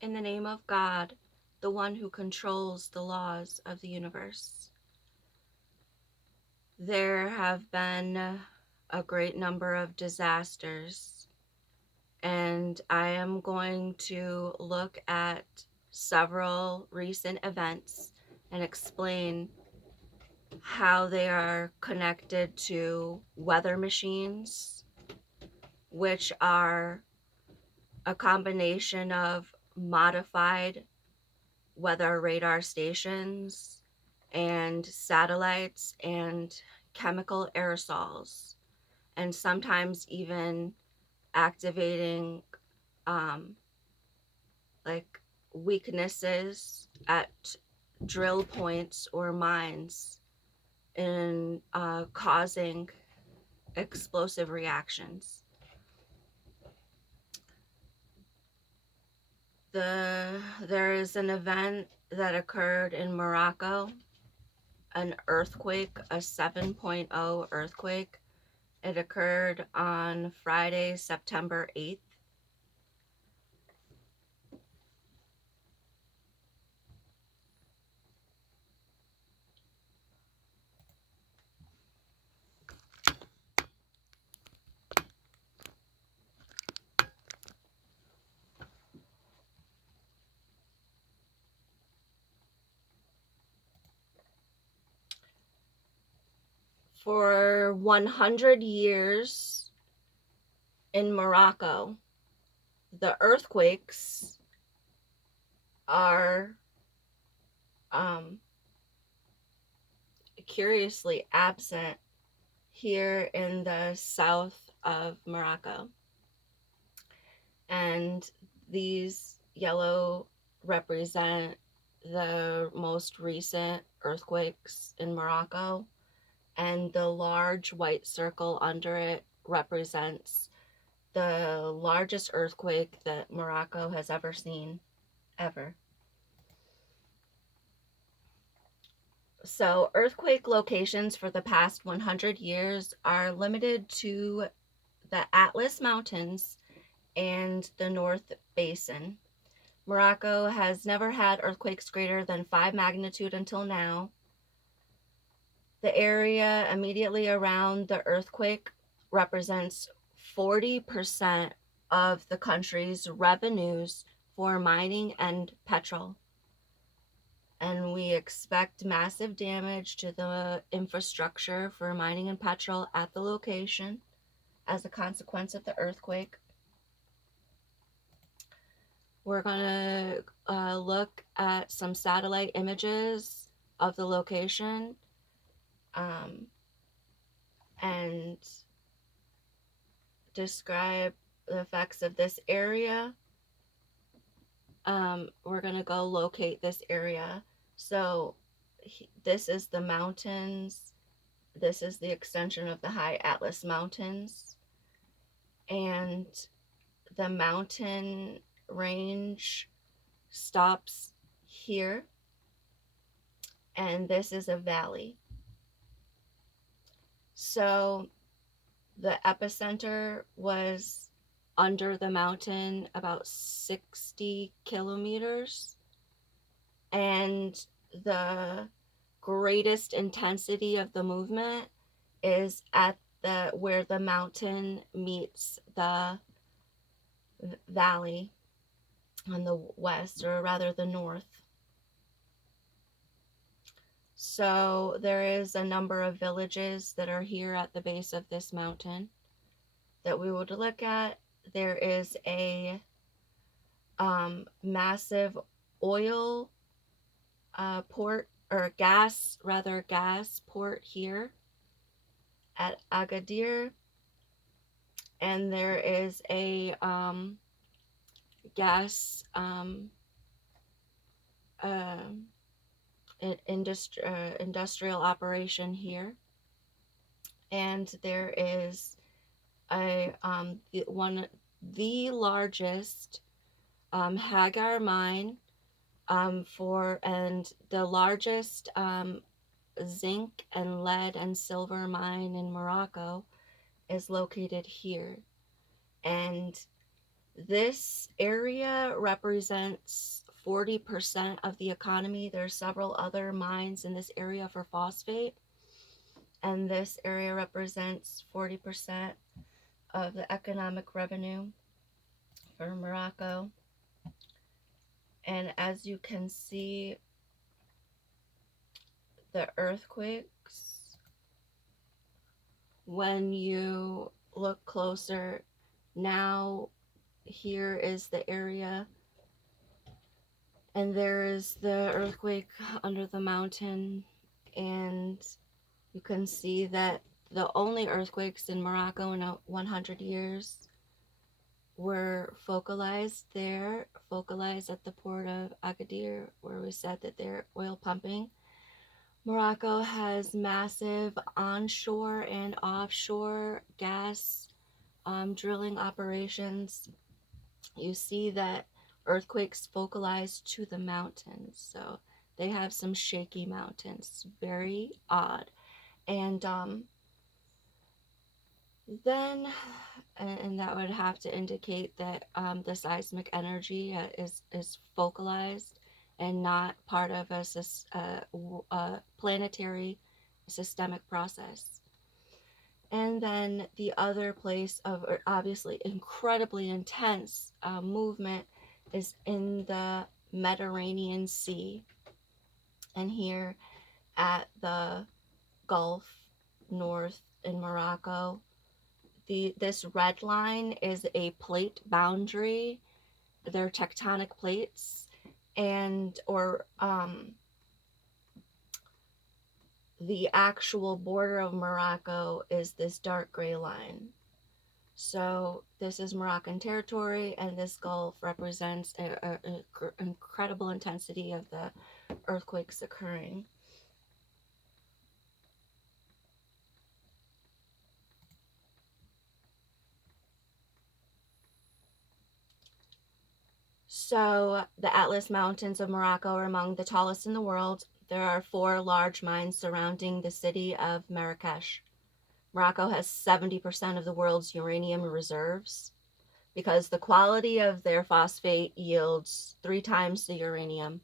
In the name of God, the one who controls the laws of the universe. There have been a great number of disasters, and I am going to look at several recent events and explain how they are connected to weather machines, which are a combination of modified weather radar stations and satellites and chemical aerosols, and sometimes even activating um, like weaknesses at drill points or mines in causing explosive reactions. There is an event that occurred in Morocco, an earthquake, a 7.0 earthquake. It occurred on Friday, September 8th. For 100 years in Morocco, the earthquakes are um, curiously absent here in the south of Morocco. And these yellow represent the most recent earthquakes in Morocco, and the large white circle under it represents the largest earthquake that Morocco has ever seen, ever. So, earthquake locations for the past 100 years are limited to the Atlas Mountains and the North Basin. Morocco has never had earthquakes greater than 5 magnitude until now. The area immediately around the earthquake represents 40% of the country's revenues for mining and petrol. And we expect massive damage to the infrastructure for mining and petrol at the location as a consequence of the earthquake. We're going to look at some satellite images of the location um, and describe the effects of this area. We're going to go locate this area. So this is the mountains. This is the extension of the High Atlas Mountains. And the mountain range stops here. And this is a valley. So the epicenter was under the mountain about 60 kilometers. And the greatest intensity of the movement is at the where the mountain meets the valley on the west, or rather the north. So there is a number of villages that are here at the base of this mountain that we would look at. There is a massive oil port, or gas port here at Agadir, and there is a gas uh, industrial operation here, and there is the largest Hagar mine and the largest zinc and lead and silver mine in Morocco is located here. And This area represents 40% of the economy. There are several other mines in this area for phosphate, and this area represents 40% of the economic revenue for Morocco. And as you can see, the earthquakes, when you look closer, now here is the area, and there is the earthquake under the mountain, and you can see that the only earthquakes in Morocco in 100 years were focalized there, focalized at the port of Agadir, where we said that they're oil pumping. Morocco has massive onshore and offshore gas drilling operations. You see that earthquakes focalized to the mountains, so they have some shaky mountains, very odd. And then and that would have to indicate that the seismic energy is focalized and not part of a planetary systemic process. And then the other place of obviously incredibly intense movement is in the Mediterranean Sea, and here at the Gulf north in Morocco. This red line is a plate boundary. They're tectonic plates, and or the actual border of Morocco is this dark gray line. So this is Moroccan territory, and this gulf represents an incredible intensity of the earthquakes occurring. So the Atlas Mountains of Morocco are among the tallest in the world. There are 4 large mines surrounding the city of Marrakesh. Morocco has 70% of the world's uranium reserves because the quality of their phosphate yields 3 times the uranium.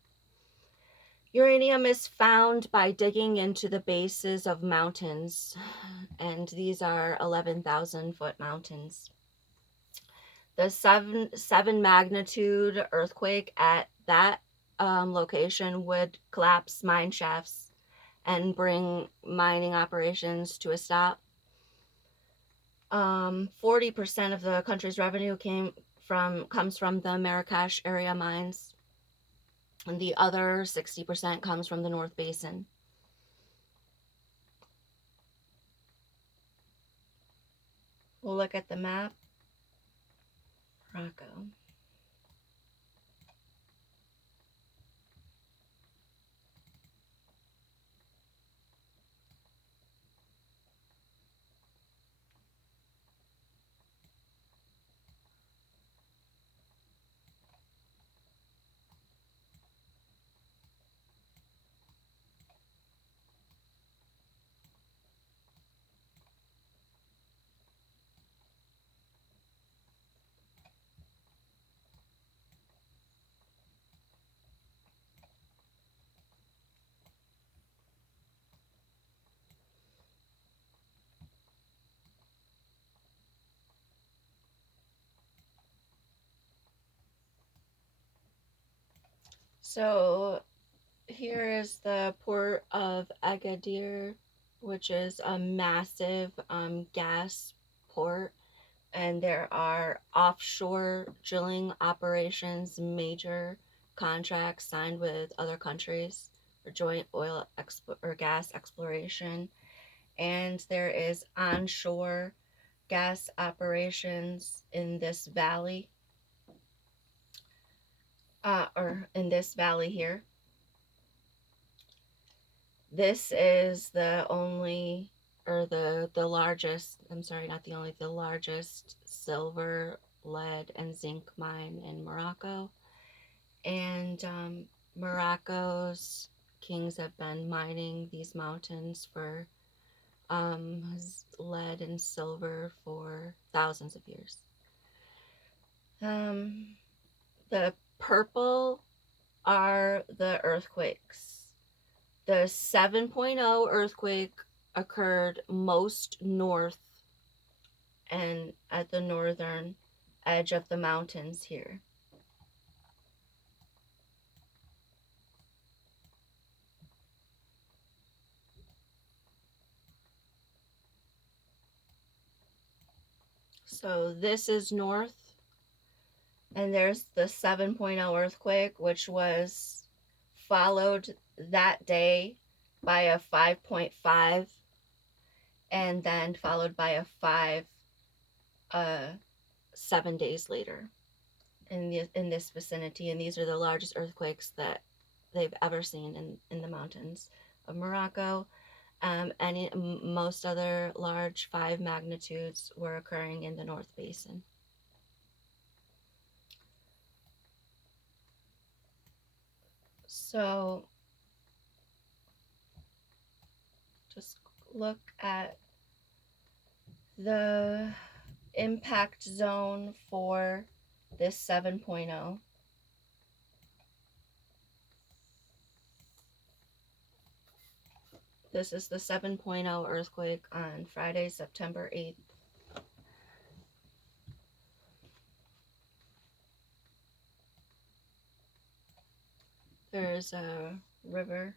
Uranium is found by digging into the bases of mountains, and these are 11,000-foot mountains. The seven magnitude earthquake at that location would collapse mine shafts and bring mining operations to a stop. 40% of the country's revenue comes from the Marrakesh area mines, and the other 60% comes from the North Basin. We'll look at the map. Morocco. So here is the port of Agadir, which is a massive gas port, and there are offshore drilling operations, major contracts signed with other countries for joint oil or gas exploration, and there is onshore gas operations in this valley, or in this valley here. This is the only, or the largest, I'm sorry, not the only, the largest silver, lead, and zinc mine in Morocco. And Morocco's kings have been mining these mountains for lead and silver for thousands of years. Um, the purple are the earthquakes. The 7.0 earthquake occurred most north and at the northern edge of the mountains here. So this is north, and there's the 7.0 earthquake, which was followed that day by a 5.5, and then followed by a 5 uh, 7 days later in this vicinity. And these are the largest earthquakes that they've ever seen in the mountains of Morocco. And most other large 5 magnitudes were occurring in the North Basin. So just look at the impact zone for this 7.0. This is the 7.0 earthquake on Friday, September 8th. There's a river.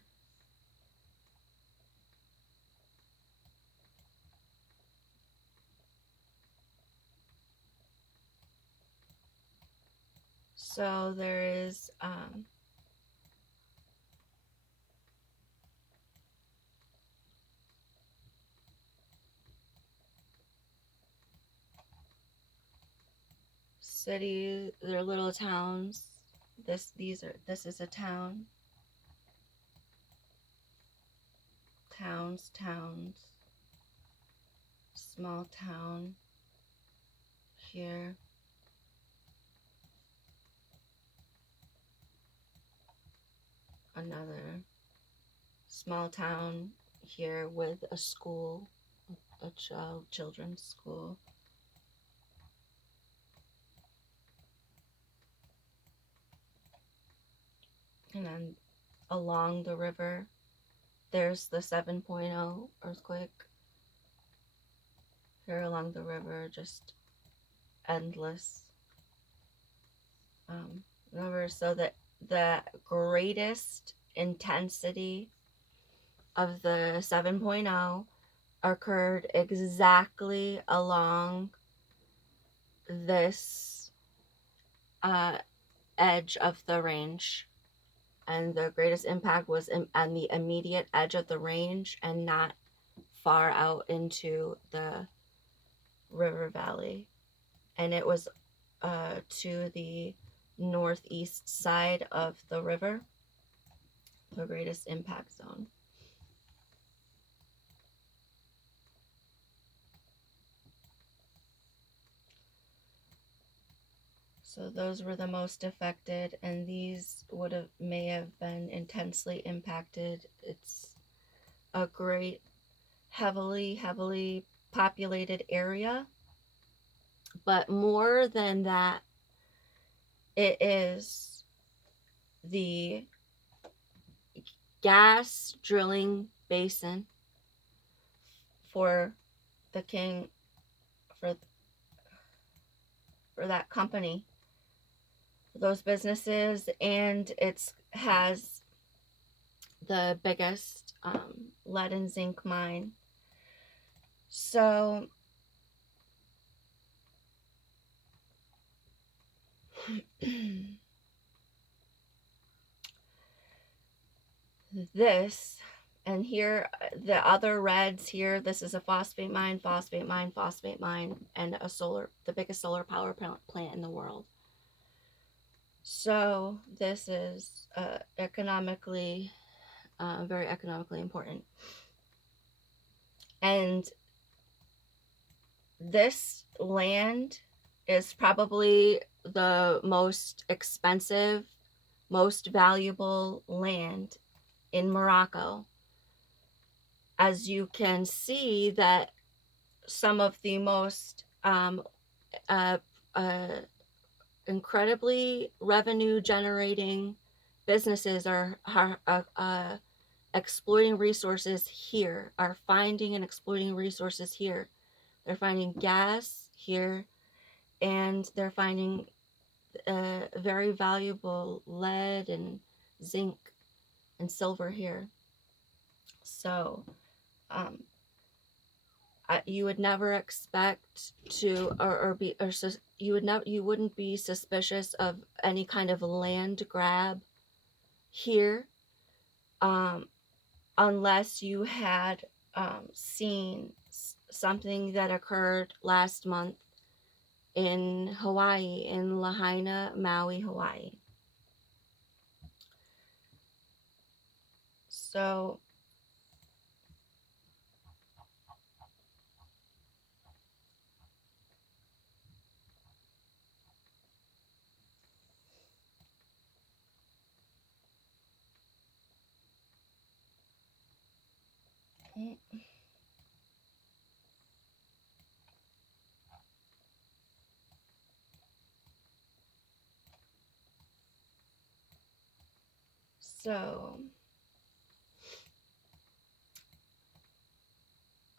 So there is cities, they're little towns. This is a town. Towns. Small town here. Another small town here with a school, a children's school. And then along the river, there's the 7.0 earthquake. Here along the river, just endless numbers. So that the greatest intensity of the 7.0 occurred exactly along this edge of the range, and the greatest impact was on the immediate edge of the range and not far out into the river valley, and it was to the northeast side of the river, the greatest impact zone. So those were the most affected, and these may have been intensely impacted. It's a great, heavily populated area, but more than that, it is the gas drilling basin for the king, for that company, for those businesses, and it has the biggest lead and zinc mine. So this, and here the other reds here, this is a phosphate mine, and the biggest solar power plant in the world. So this is economically very economically important. And this land is probably the most expensive, most valuable land in Morocco. As you can see, that some of the most uh, uh, incredibly revenue generating businesses are exploiting resources here, are finding and exploiting resources here. They're finding gas here, and they're finding very valuable lead and zinc and silver here. So um, you would never expect to, or be, or you wouldn't be suspicious of any kind of land grab here, um, unless you had seen something that occurred last month in Hawaii, in Lahaina, Maui, Hawaii. So so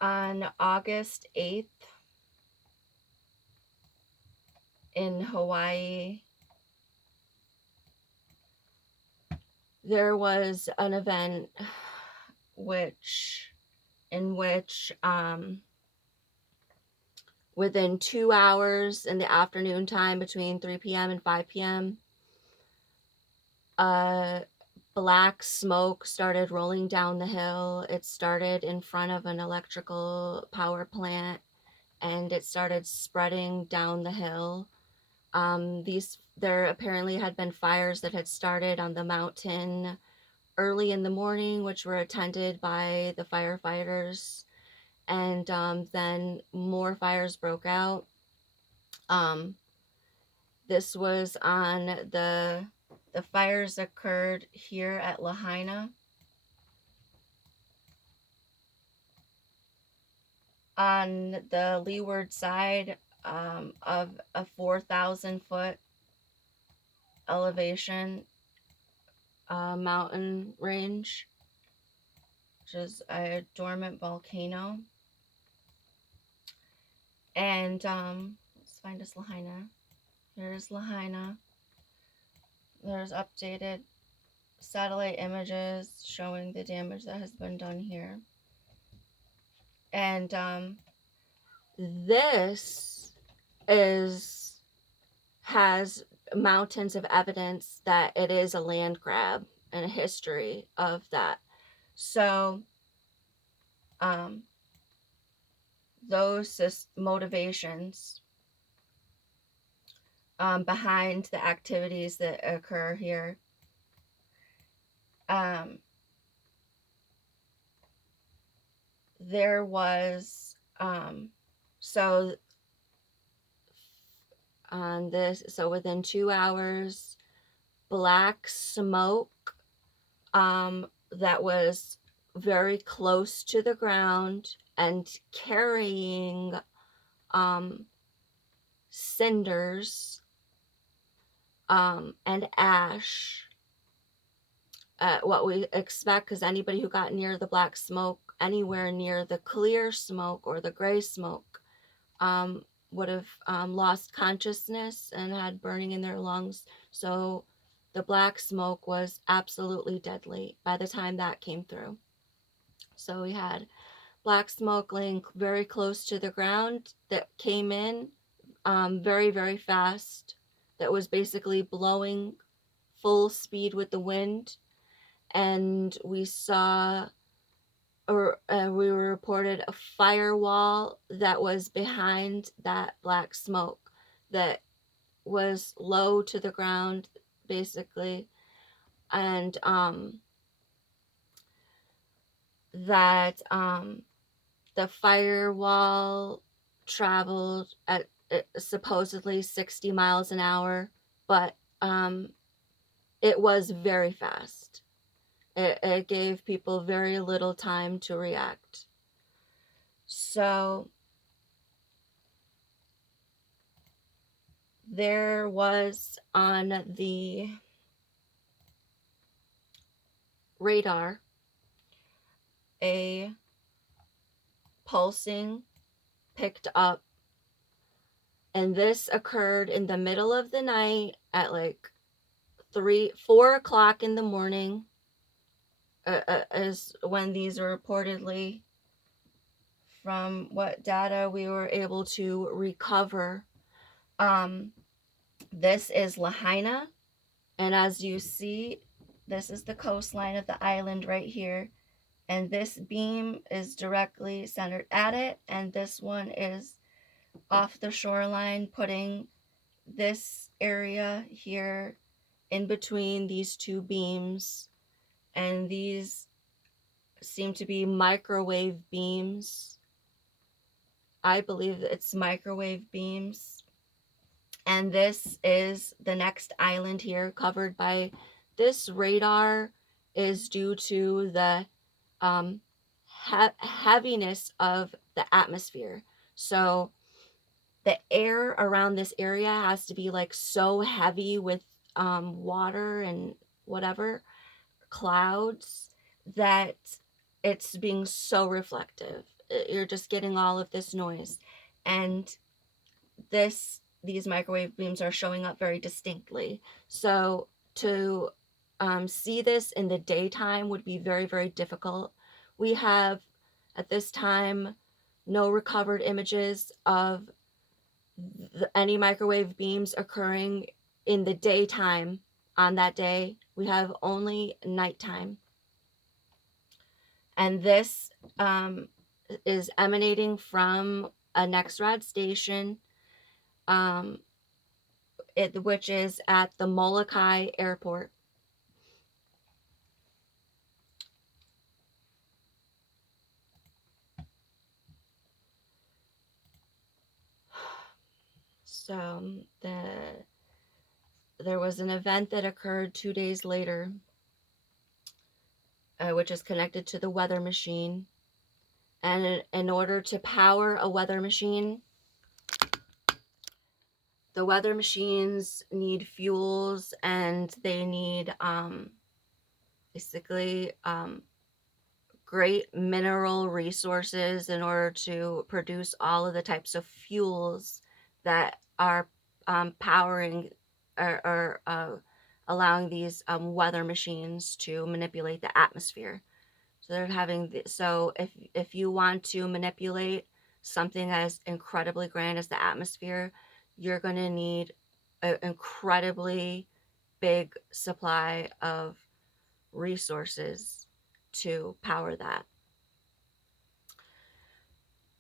on August 8th in Hawaii, there was an event in which within 2 hours in the afternoon time between 3 p.m. and 5 p.m., black smoke started rolling down the hill. It started in front of an electrical power plant, and it started spreading down the hill. There apparently had been fires that had started on the mountain early in the morning, which were attended by the firefighters, and then more fires broke out. This was on the fires occurred here at Lahaina. On the leeward side of a 4,000-foot elevation mountain range, which is a dormant volcano. And let's find us Lahaina. Here's Lahaina. There's updated satellite images showing the damage that has been done here. And this has mountains of evidence that it is a land grab and a history of that. So those motivations behind the activities that occur here, there was so on this, so within 2 hours, black smoke that was very close to the ground and carrying cinders and ash. What we expect, because anybody who got near the black smoke, anywhere near the clear smoke or the gray smoke, would have lost consciousness and had burning in their lungs. So the black smoke was absolutely deadly by the time that came through. So we had black smoke laying very close to the ground that came in very, very fast, that was basically blowing full speed with the wind. And we saw, or we were reported a firewall that was behind that black smoke that was low to the ground, basically. And that the firewall traveled at supposedly 60 miles an hour, but it was very fast. It gave people very little time to react. So there was on the radar a pulsing picked up, and this occurred in the middle of the night at like 4 o'clock in the morning, is when these are reportedly, from what data we were able to recover. This is Lahaina, and as you see, this is the coastline of the island right here, and this beam is directly centered at it, and this one is off the shoreline, putting this area here in between these two beams. And these seem to be microwave beams. I believe it's microwave beams. And this is the next island here covered by this radar, is due to the heaviness of the atmosphere. So the air around this area has to be like so heavy with water and whatever clouds that it's being so reflective. You're just getting all of this noise, and these microwave beams are showing up very distinctly. So to see this in the daytime would be very, very difficult. We have at this time no recovered images of any microwave beams occurring in the daytime on that day. We have only nighttime. And this is emanating from a NextRad station, which is at the Molokai Airport. So there was an event that occurred 2 days later, which is connected to the weather machine. And in order to power a weather machine, the weather machines need fuels, and they need basically great mineral resources in order to produce all of the types of fuels that are powering or allowing these weather machines to manipulate the atmosphere. So they're having so if you want to manipulate something as incredibly grand as the atmosphere, you're going to need an incredibly big supply of resources to power that.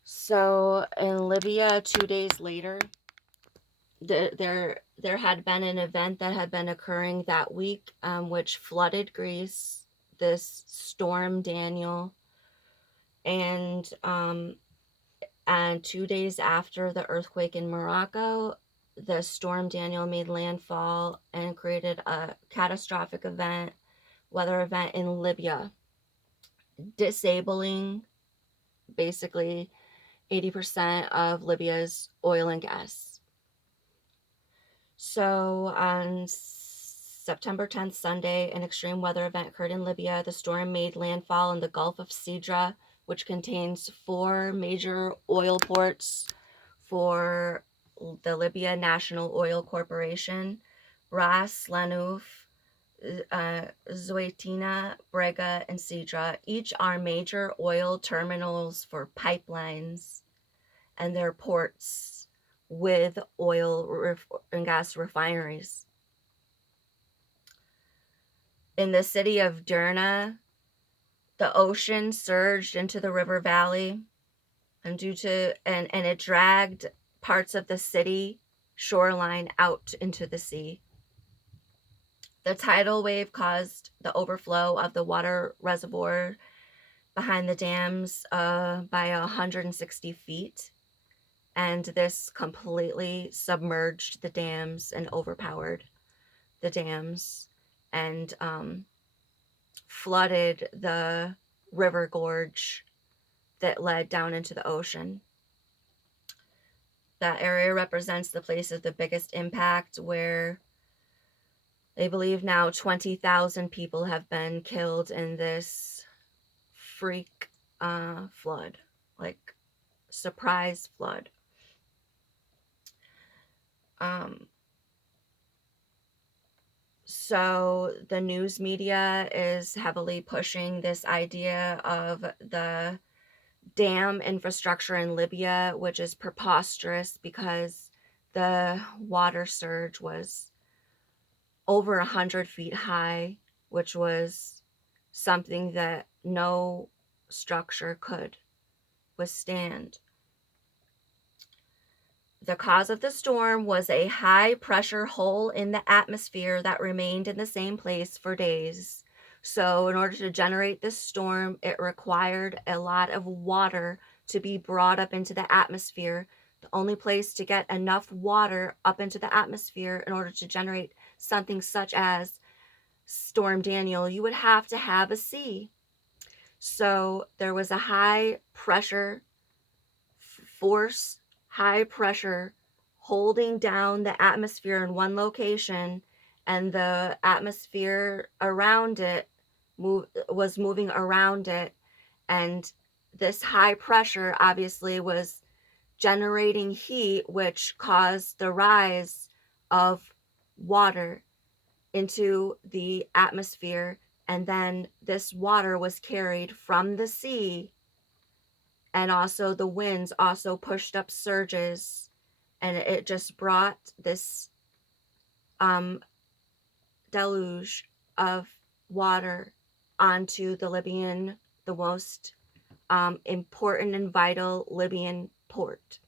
So in Libya, 2 days later, there had been an event that had been occurring that week, which flooded Greece, this storm Daniel, and 2 days after the earthquake in Morocco, the storm Daniel made landfall and created a catastrophic weather event in Libya, disabling basically 80% of Libya's oil and gas. So on September 10th, Sunday, an extreme weather event occurred in Libya. The storm made landfall in the Gulf of Sidra, which contains 4 major oil ports for the Libya National Oil Corporation: Ras Lanuf, Zoetina, Brega, and Sidra. Each are major oil terminals for pipelines and their ports with oil and gas refineries. In the city of Derna, the ocean surged into the river valley, and it dragged parts of the city shoreline out into the sea. The tidal wave caused the overflow of the water reservoir behind the dams by 160 feet, and this completely submerged the dams and overpowered the dams, and flooded the river gorge that led down into the ocean. That area represents the place of the biggest impact, where they believe now 20,000 people have been killed in this freak flood, like surprise flood. So the news media is heavily pushing this idea of the dam infrastructure in Libya, which is preposterous because the water surge was over 100 feet high, which was something that no structure could withstand. The cause of the storm was a high pressure hole in the atmosphere that remained in the same place for days. So, in order to generate this storm, it required a lot of water to be brought up into the atmosphere. The only place to get enough water up into the atmosphere in order to generate something such as Storm Daniel, you would have to have a sea. So, there was a high pressure force, high pressure holding down the atmosphere in one location, and the atmosphere around it was moving around it, and this high pressure obviously was generating heat, which caused the rise of water into the atmosphere, and then this water was carried from the sea, and also the winds also pushed up surges, and it just brought this deluge of water onto the most important and vital Libyan port.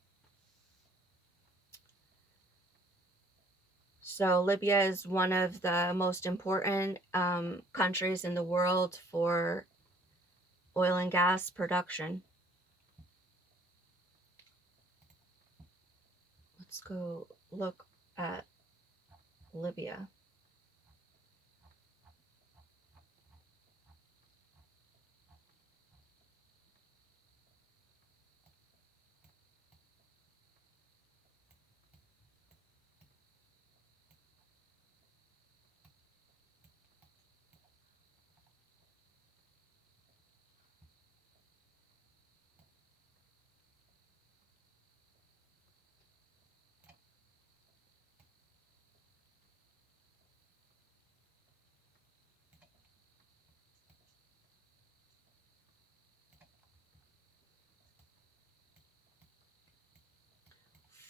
So Libya is one of the most important countries in the world for oil and gas production. Let's go look at Libya.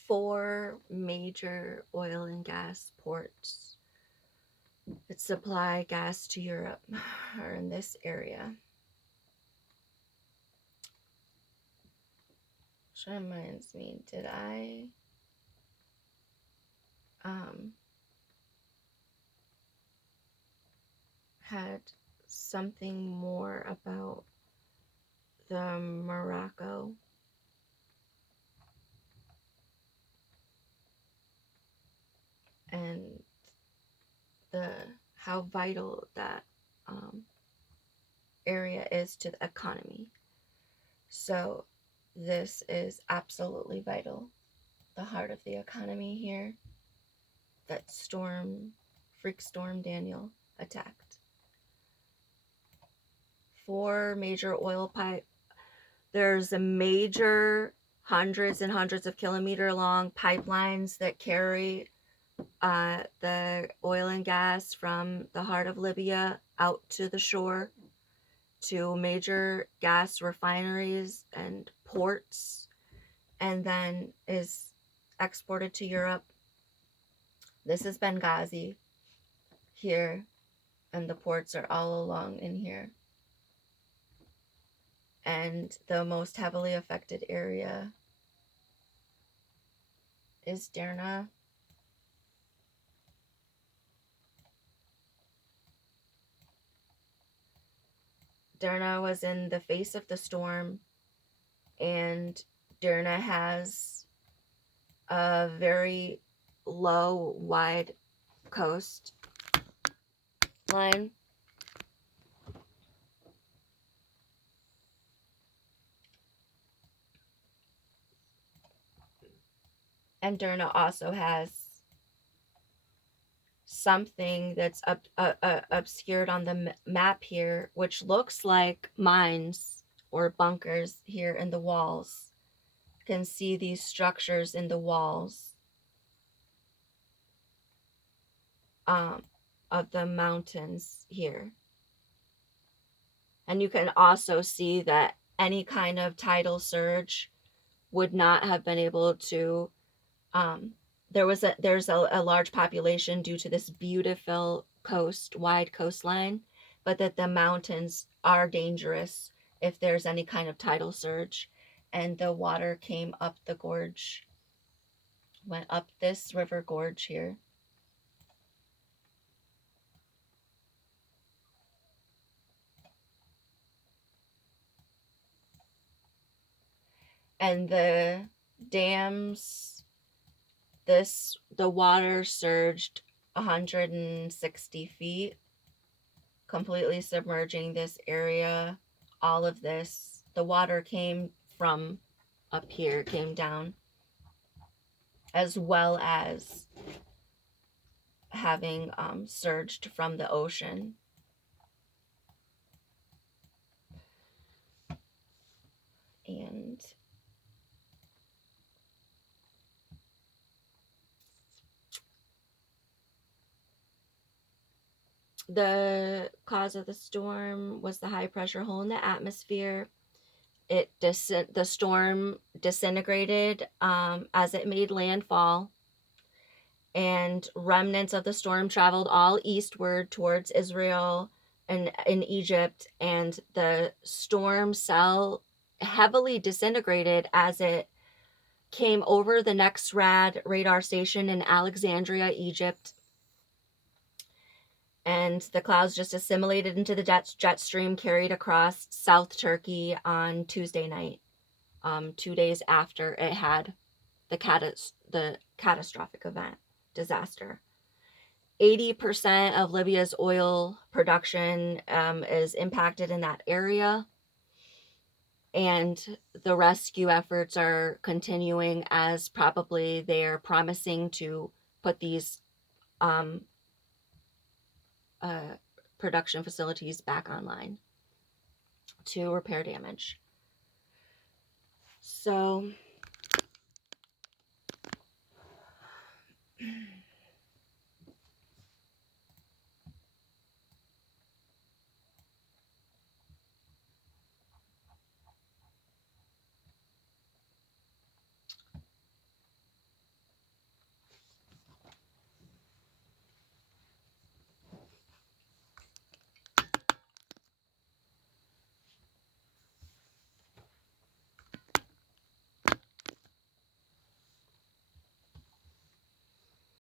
Four major oil and gas ports that supply gas to Europe are in this area. Which reminds me, did I had something more about the Morocco and the how vital that area is to the economy. So this is absolutely vital. The heart of the economy here that freak storm Daniel attacked. Four major oil pipe. There's a major hundreds and hundreds of kilometer long pipelines that carry the oil and gas from the heart of Libya out to the shore, to major gas refineries and ports, and then is exported to Europe. This is Benghazi here, and the ports are all along in here. And the most heavily affected area is Derna. Derna was in the face of the storm, and Derna has a very low, wide coast line. And Derna also has something that's obscured on the map here, which looks like mines or bunkers here in the walls. You can see these structures in the walls um, of the mountains here. And you can also see that any kind of tidal surge would not have been able to um, there's a large population due to this beautiful wide coastline, but that the mountains are dangerous if there's any kind of tidal surge. And the water came up the gorge, went up this river gorge here. And the dams, the water surged 160 feet, completely submerging this area. All of this, the water came from up here, came down, as well as having surged from the ocean. And the cause of the storm was the high pressure hole in the atmosphere. The storm disintegrated as it made landfall, and remnants of the storm traveled all eastward towards Israel and in Egypt, and the storm cell heavily disintegrated as it came over the next radar station in Alexandria, Egypt. And the clouds just assimilated into the jet stream carried across South Turkey on Tuesday night, 2 days after it had the catastrophic event disaster. 80% of Libya's oil production is impacted in that area, and the rescue efforts are continuing, as probably they are promising to put these um, production facilities back online to repair damage. So